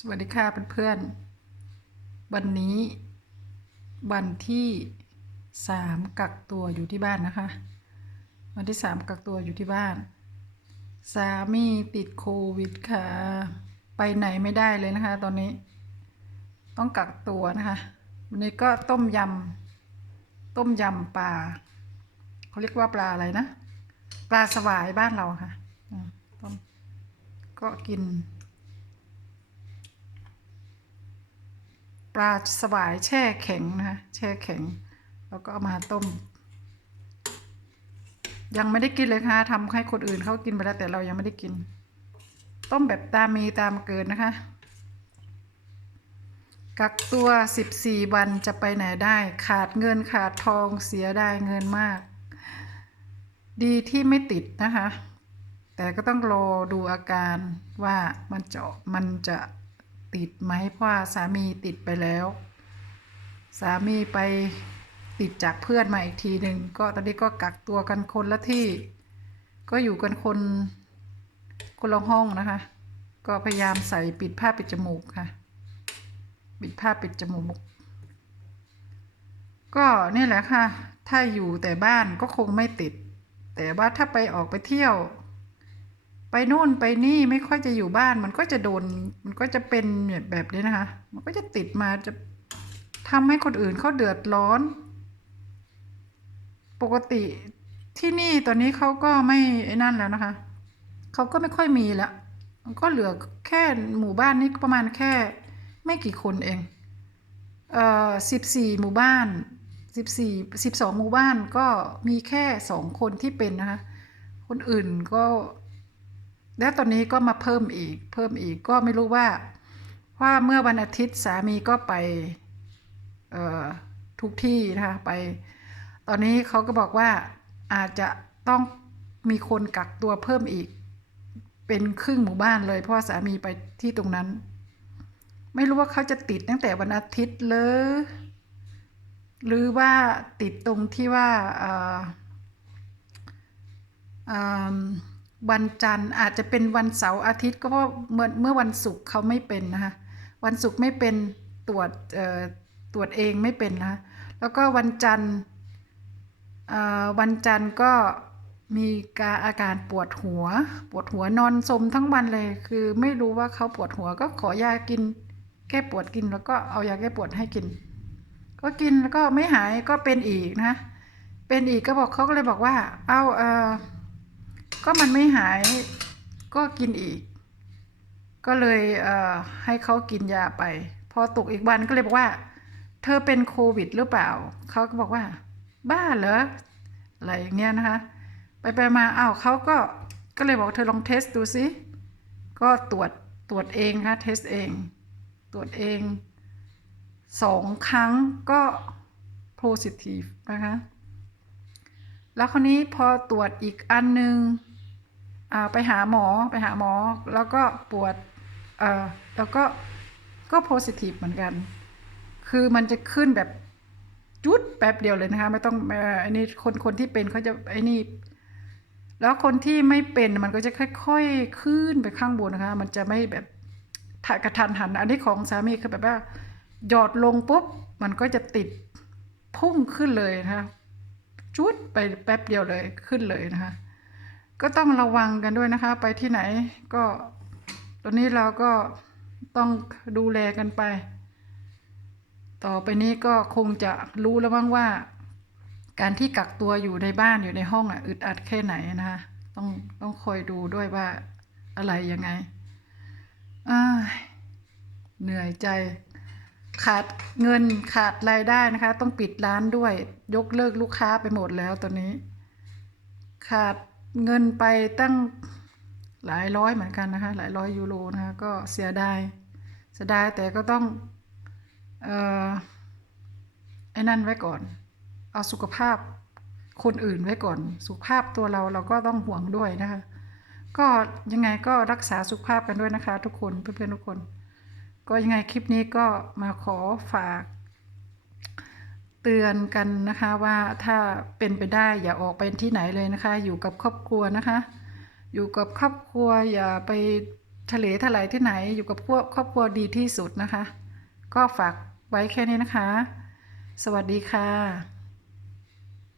สวัสดีค่ะเพื่อนๆ วันนี้วันที่สามกักตัวอยู่ที่บ้านนะคะ วันที่สามกักตัวอยู่ที่บ้าน สามีติดโควิดค่ะ ไปไหนไม่ได้เลยนะคะ ตอนนี้ ต้องกักตัวนะคะ วันนี้ก็ต้มยำต้มยำปลาเขาเรียกว่าปลาอะไรนะ ปลาสวายบ้านเราค่ะต้มก็กิน ปลาสวายแช่แข็งนะคะแช่แข็ง แล้วก็เอามาต้ม ยังไม่ได้กินเลยค่ะทำให้คนอื่นเขากินไปแล้วแต่เรายังไม่ได้กิน ต้มแบบตามมีตามเกิดนะคะ กักตัว 14 วันจะไปไหนได้ ขาดเงินขาดทองเสียได้เงินมาก ดีที่ไม่ติดนะคะ แต่ก็ต้องรอดูอาการว่ามันจะมันจะ ติดไหมเพราะสามีติดไปแล้ว สามีไปติดจากเพื่อนมาอีกทีหนึ่งก็ตอนนี้ก็กักตัวกันคนละที่ ก็อยู่กันคนคนละห้องนะคะ ก็พยายามใส่ปิดผ้าปิดจมูกค่ะ ปิดผ้าปิดจมูก ก็นี่แหละค่ะ ถ้าอยู่แต่บ้านก็คงไม่ติด แต่ว่าถ้าไปออกไปเที่ยว ไปนู่นไปนี่ไม่ค่อยจะอยู่บ้าน มันก็จะโดน มันก็จะเป็นแบบนี้นะคะ มันก็จะติดมาจะทำให้คนอื่นเขาเดือดร้อน ปกติที่นี่ตอนนี้เขาก็ไม่ไอ้นั่นแล้วนะคะเขาก็ไม่ค่อยมีละมันก็เหลือแค่หมู่บ้านนี้ประมาณแค่ไม่กี่คนเองเอ่อสิบสี่หมู่บ้านสิบสี่สิบสองหมู่บ้านก็มีแค่สองคนที่เป็นนะคะ คนอื่นก็ แล้วตอนนี้ก็มาเพิ่มอีก เพิ่มอีกก็ไม่รู้ว่าว่าเมื่อวันอาทิตย์สามีก็ไปทุกที่นะคะไป ตอนนี้เขาก็บอกว่าอาจจะต้องมีคนกักตัวเพิ่มอีก เป็นครึ่งหมู่บ้านเลย เพราะสามีไปที่ตรงนั้น ไม่รู้ว่าเขาจะติดตั้งแต่วันอาทิตย์เลยหรือว่าติดตรงที่ว่าอ่อเอิ่ม วันจันทร์อาจจะเป็นวันเสาร์อาทิตย์ก็เพราะเมื่อเมื่อวันศุกร์เขาไม่เป็นนะคะวันศุกร์ไม่เป็นตรวจเอ่อตรวจเองไม่เป็นนะะแล้วก็วันจันทร์อ่อวันจันทร์ก็มีการอาการปวดหัว ปวดหัวนอนสมทั้งวันเลย คือไม่รู้ว่าเขาปวดหัวก็ขอยากิน แก้ปวดกินแล้วก็เอายาแก้ปวดให้กิน ก็กินแล้วก็ไม่หายก็เป็นอีกนะ เป็นอีกก็บอกเขาก็เลยบอกว่า เอาเออ ก็มันไม่หายก็กินอีก ก็เลยเอ่อให้เขากินยาไป พอตกอีกวันก็เลยบอกว่า เธอเป็นโควิดหรือเปล่า เขาก็บอกว่า บ้าเหรออะไรอย่างเงี้ยนะคะ ไปไปมาอ้าวเขาก็ก็เลยบอกเธอลองเทสดูสิก็ตรวจตรวจเองค่ะเทสเอง ตรวจเองสองครั้งก็ positive นะคะ แล้วคราวนี้พอตรวจอีกอันหนึ่ง ไปหาหมอไปหาหมอ แล้วก็ปวดเออแล้วก็ก็ positive เหมือนกัน คือมันจะขึ้นแบบจุดแป๊บเดียวเลยนะคะ ไม่ต้องอันนี้คนคนที่เป็นเขาจะไอ้นี่ แล้วคนที่ไม่เป็นมันก็จะค่อย ๆ ขึ้นไปข้างบนนะคะ มันจะไม่แบบกระทันหัน อันนี้ของสามีคือแบบว่าหยอดลงปุ๊บ มันก็จะติดพุ่งขึ้นเลยนะคะจุดไปแป๊บเดียวเลยขึ้นเลยนะคะ ก็ต้องระวังกันด้วยนะคะ ไปที่ไหนก็ตอนนี้เราก็ต้องดูแลกันไป ต่อไปนี้ก็คงจะรู้แล้วบ้างว่า การที่กักตัวอยู่ในบ้านอยู่ในห้องอะอึดอัดแค่ไหนนะคะต้องต้องคอยดูด้วยว่าอะไรยังไงอ้ายเหนื่อยใจ ขาดเงินขาดรายได้นะคะ ต้องปิดร้านด้วย ยกเลิกลูกค้าไปหมดแล้วตอนนี้ ขาด เงินไปตั้งหลายร้อยเหมือนกันนะคะ หลายร้อยยูโรนะคะก็เสียดายเสียดายแต่ก็ต้องเอ่อไอ้นั่นไว้ก่อน เอาสุขภาพคนอื่นไว้ก่อน สุขภาพตัวเราเราก็ต้องห่วงด้วยนะคะ ก็ยังไงก็รักษาสุขภาพกันด้วยนะคะ ทุกคนเพื่อนๆทุกคน ก็ยังไงคลิปนี้ก็มาขอฝาก เตือนกันนะคะว่าถ้าเป็นไปได้อย่าออกไปที่ไหนเลยนะคะ อยู่กับครอบครัวนะคะ อยู่กับครอบครัวอย่าไปทะเลทลายที่ไหน อยู่กับพวกครอบครัวดีที่สุดนะคะ ก็ฝากไว้แค่นี้นะคะ สวัสดีค่ะ